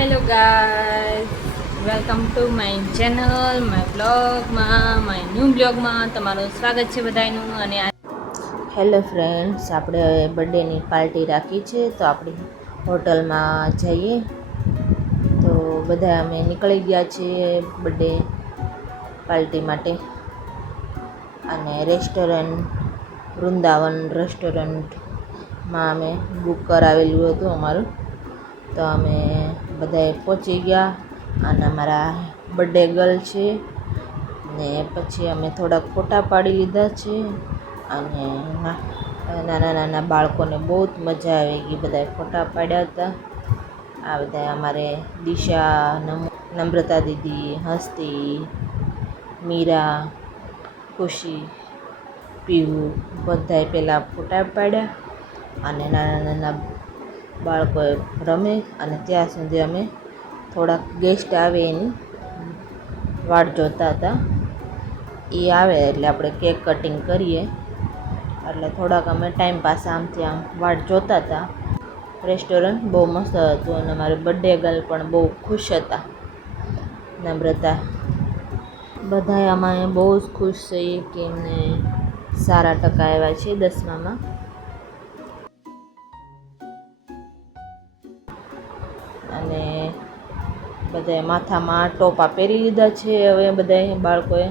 Hello guys, welcome to my channel, my બ્લોગમાં, my new બ્લોગમાં તમારું સ્વાગત છે બધાનું. અને હેલો ફ્રેન્ડ્સ, આપણે હવે બર્થડેની પાર્ટી રાખી છે, તો આપણે હોટલમાં જઈએ. તો બધા અમે નીકળી ગયા છીએ બર્થડે પાર્ટી માટે. અને રેસ્ટોરન્ટ વૃંદાવન રેસ્ટોરન્ટમાં અમે બુક કરાવેલું હતું અમારું. તો અમે બધાએ પહોંચી ગયા અને અમારા બર્થડે ગર્લ છે ને પછી અમે થોડાક ફોટા પાડી લીધા છે. અને નાના નાના બાળકોને બહુ જ મજા આવી ગઈ, બધાએ ફોટા પાડ્યા હતા. આ બધા અમારે દિશા, નમ્રતા દીદી, હસ્તી, મીરા, ખુશી, પીહુ બધાએ પહેલાં ફોટા પાડ્યા. અને નાના નાના બાળકોએ રમે અને ત્યાં સુધી અમે થોડાક ગેસ્ટ આવે એની વાટ જોતા હતા. એ આવે એટલે આપણે કેક કટિંગ કરીએ, એટલે થોડાક અમે ટાઈમ પાસ આમથી આમ વાટ જોતા હતા. રેસ્ટોરન્ટ બહુ મસ્ત હતું અને મારી બર્થડે ગર્લ પણ બહુ ખુશ હતા. નમ્રતા બધાએ અમારે બહુ જ ખુશ છીએ કે એમને સારા ટકા આવ્યા છે 10મામાં. અને બધાએ માથામાં ટોપા પહેરી લીધા છે. હવે બધાએ બાળકોએ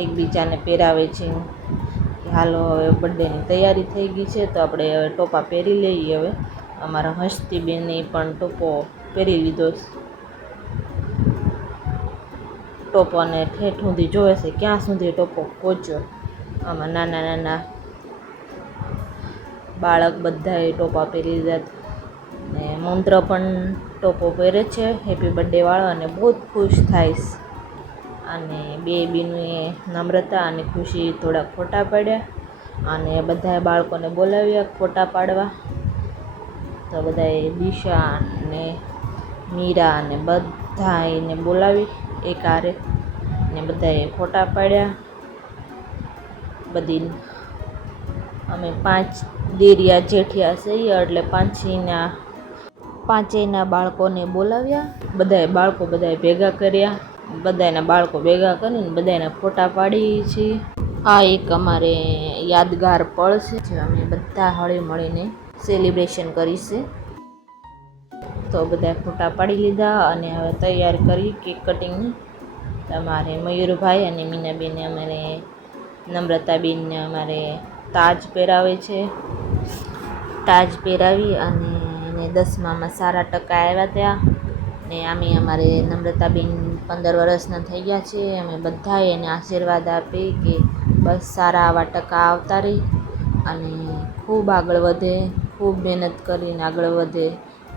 એકબીજાને પહેરાવે છે કે હાલો હવે બર્થડેની તૈયારી થઈ ગઈ છે, તો આપણે હવે ટોપા પહેરી લઈએ. હવે અમારા હસ્તીબેને પણ ટોપો પહેરી લીધો. ટોપોને ઠેઠ સુધી જોવે છે ક્યાં સુધી ટોપો પહોંચ્યો. આમાં નાના નાના બાળક બધાએ ટોપા પહેરી લીધા ને મંત્ર પણ ટોપો પહેરે છે હેપી બર્થડે વાળો, અને બહુ જ ખુશ થાય. અને બે બેનુએ નમ્રતા અને ખુશી થોડાક ફોટા પાડ્યા અને બધાએ બાળકોને બોલાવ્યા ફોટા પાડવા. તો બધાએ દિશા અને મીરા અને બધા એને બોલાવી એક હારે ને બધાએ ફોટા પાડ્યા. બધી અમે 5 દેરિયા જેઠિયા છીએ એટલે પાંચેયના બાળકોને બોલાવ્યા. બધાએ ભેગા કર્યા. બધાના બાળકો ભેગા કરીને બધાના ફોટા પાડીએ છીએ. આ એક અમારે યાદગાર પળ છે જે અમે બધા હળી મળીને સેલિબ્રેશન કરીશે. તો બધાએ ફોટા પાડી લીધા અને હવે તૈયાર કરી કેક કટિંગની. અમારે મયુરભાઈ અને મીનાબેને અમારે નમ્રતાબેનને અમારે તાજ પહેરાવે છે. તાજ પહેરાવી અને એને 10મામાં સારા ટકા આવ્યા ત્યાં. ને આમે અમારે નમ્રતાબેન 15 વર્ષના થઈ ગયા છે. અમે બધાએ એને આશીર્વાદ આપી કે બસ સારા આવા ટકા આવતા રહે અને ખૂબ આગળ વધે, ખૂબ મહેનત કરીને આગળ વધે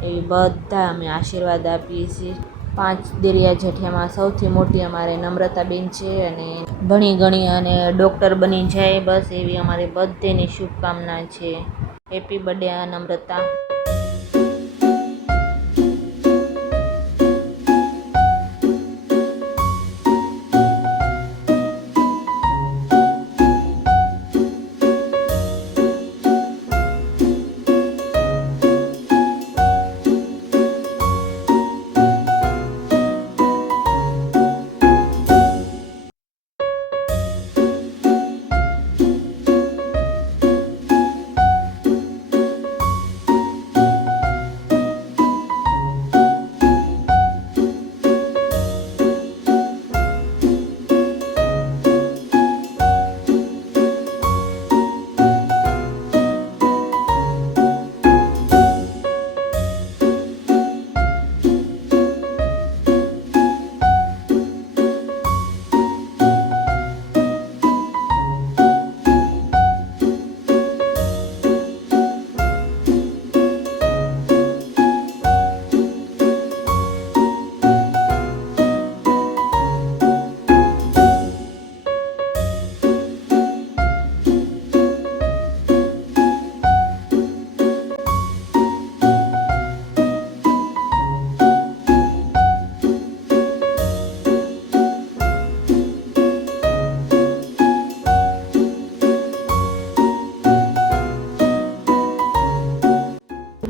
એવી બધા અમે આશીર્વાદ આપીએ છીએ. 5 દેરિયા જેઠિયામાં સૌથી મોટી અમારે નમ્રતાબેન છે અને ભણી ગણી અને ડૉક્ટર બની જાય બસ એવી અમારી બધાની શુભકામના છે. હેપી બર્થડે નમ્રતા.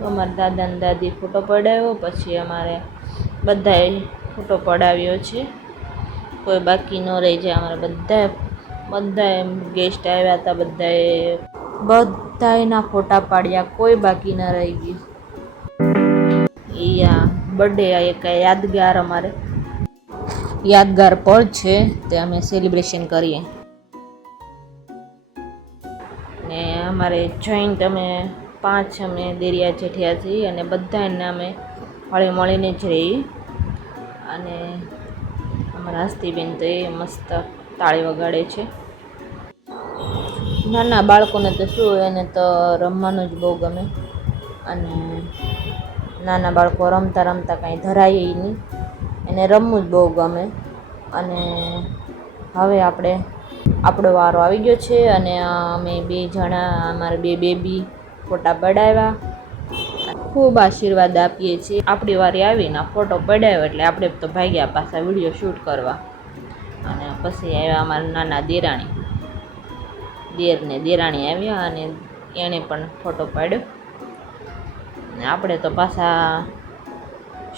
અમારા દાદા ને દાદી ફોટો પડાવ્યો, પછી અમારે બધાએ ફોટો પડાવ્યો છે, કોઈ બાકી ન રહી જાય. અમારે બધાએ ગેસ્ટ આવ્યા હતા, બધાએના ફોટા પાડ્યા, કોઈ બાકી ન રહી ગયું. બર્થડે એક યાદગાર પળ છે, તે અમે સેલિબ્રેશન કરીએ. ને અમારે જોઈન્ટ અમે 5 દેરિયા જેઠિયા છીએ, અને બધાને અમે હળી મળીને જ રહીએ. અને અમારા હસ્તીબેન તો એ મસ્ત તાળી વગાડે છે. નાના બાળકોને તો શું, એને તો રમવાનું જ બહુ ગમે, અને નાના બાળકો રમતા રમતા કાંઈ ધરાય નહીં, એને રમવું જ બહુ ગમે. અને હવે આપણો વારો આવી ગયો છે, અને અમે 2 જણા, અમારા 2 બેબી ફોટા પડાવ્યા. ખૂબ આશીર્વાદ આપીએ છીએ. આપણી વારી આવીને ફોટો પડાવ્યો એટલે આપણે તો ભાગ્યા પાછા વિડીયો શૂટ કરવા. અને પછી આવ્યા અમારા નાના દેરાણી આવ્યા, અને એણે પણ ફોટો પાડ્યો. ને આપણે તો પાછા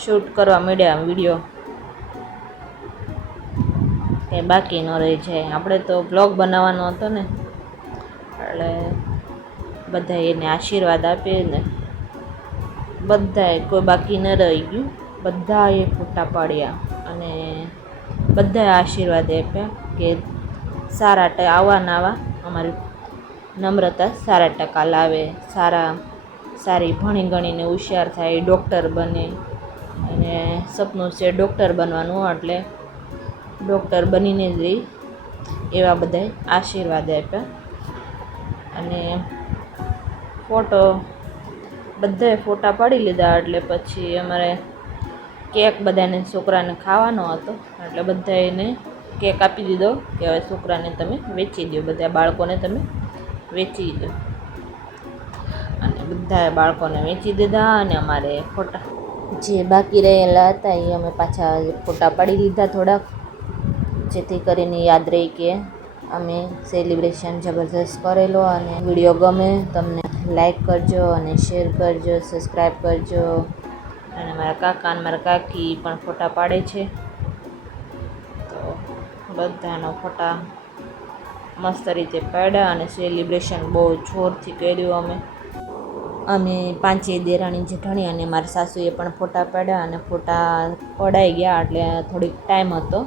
શૂટ કરવા માંડ્યા વિડીયો, કંઈ બાકી ન રહી જાય. આપણે તો બ્લોગ બનાવવાનો હતો ને, એટલે બધાએ એને આશીર્વાદ આપે ને, બધાએ કોઈ બાકી ન રહી ગયું, બધાએ ફોટા પાડ્યા, અને બધાએ આશીર્વાદ આપ્યા કે આવા અમારી નમ્રતા સારા ટકા લાવે, સારી ભણી ગણીને હોશિયાર થાય, ડૉક્ટર બને. અને સપનું છે ડૉક્ટર બનવાનું, એટલે ડૉક્ટર બનીને જ રહી, એવા બધાએ આશીર્વાદ આપ્યા. અને બધાએ ફોટા પાડી લીધા, એટલે પછી અમારે કેક બધાને છોકરાને ખાવાનો હતો, એટલે બધાને કેક આપી દીધો કે હવે છોકરાને તમે વેચી દો, બધા બાળકોને તમે વેચી દો. અને બધાએ બાળકોને વેચી દીધા. અને અમારે ફોટા જે બાકી રહેલા હતા એ અમે પાછા ફોટા પાડી લીધા થોડાક, જેથી કરીને યાદ રહી કે અમે સેલિબ્રેશન જબરદસ્ત કરેલો. અને વિડીયો ગમે તમને લાઈક કરજો, અને શેર કરજો, સબસ્ક્રાઈબ કરજો. અને મારા કાકા અને મારા કાકી પણ ફોટા પાડે છે, તો બધાનો ફોટા મસ્ત રીતે પાડ્યા. અને સેલિબ્રેશન બહુ જોરથી કર્યું. અમે 5 દેરાણી જેઠાણી અને મારા સાસુએ પણ ફોટા પાડ્યા, અને ફોટા પડાઈ ગયા એટલે થોડીક ટાઈમ હતો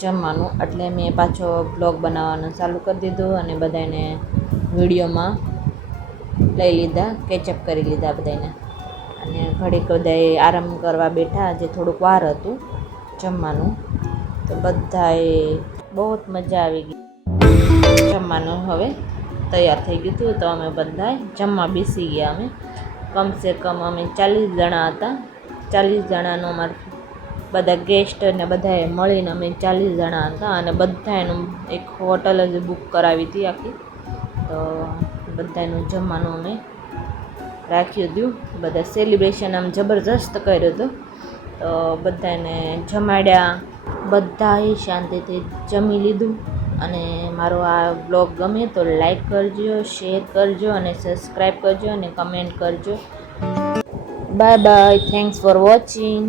જમવાનું, એટલે મેં પાછો બ્લોગ બનાવવાનું ચાલુ કરી દીધું, અને બધાને વિડીયોમાં લઈ લીધા, કેચઅપ કરી લીધા બધાને. અને ઘડીક બધાએ આરામ કરવા બેઠા, જે થોડુંક વાર હતું જમવાનું, તો બધાએ બહુ મજા આવી ગઈ. જમવાનું હવે તૈયાર થઈ ગયું હતું, તો અમે બધાએ જમવા બેસી ગયા. કમસે કમ અમે 40 જણા હતા. 40 જણાનો અમારે બધા ગેસ્ટ ને બધાએ મળીને અમે 40 જણા હતા. અને બધાનું એક હોટલ જ બુક કરાવી હતી આખી, તો બધાનું જમવાનું અમે રાખ્યું હતું. બધા સેલિબ્રેશન આમ જબરજસ્ત કર્યું હતું, તો બધાને જમાડ્યા, બધાએ શાંતિથી જમી લીધું. અને મારો આ બ્લોગ ગમે તો લાઈક કરજો, શેર કરજો, અને સબસ્ક્રાઈબ કરજો, અને કમેન્ટ કરજો. Bye bye, thanks for watching.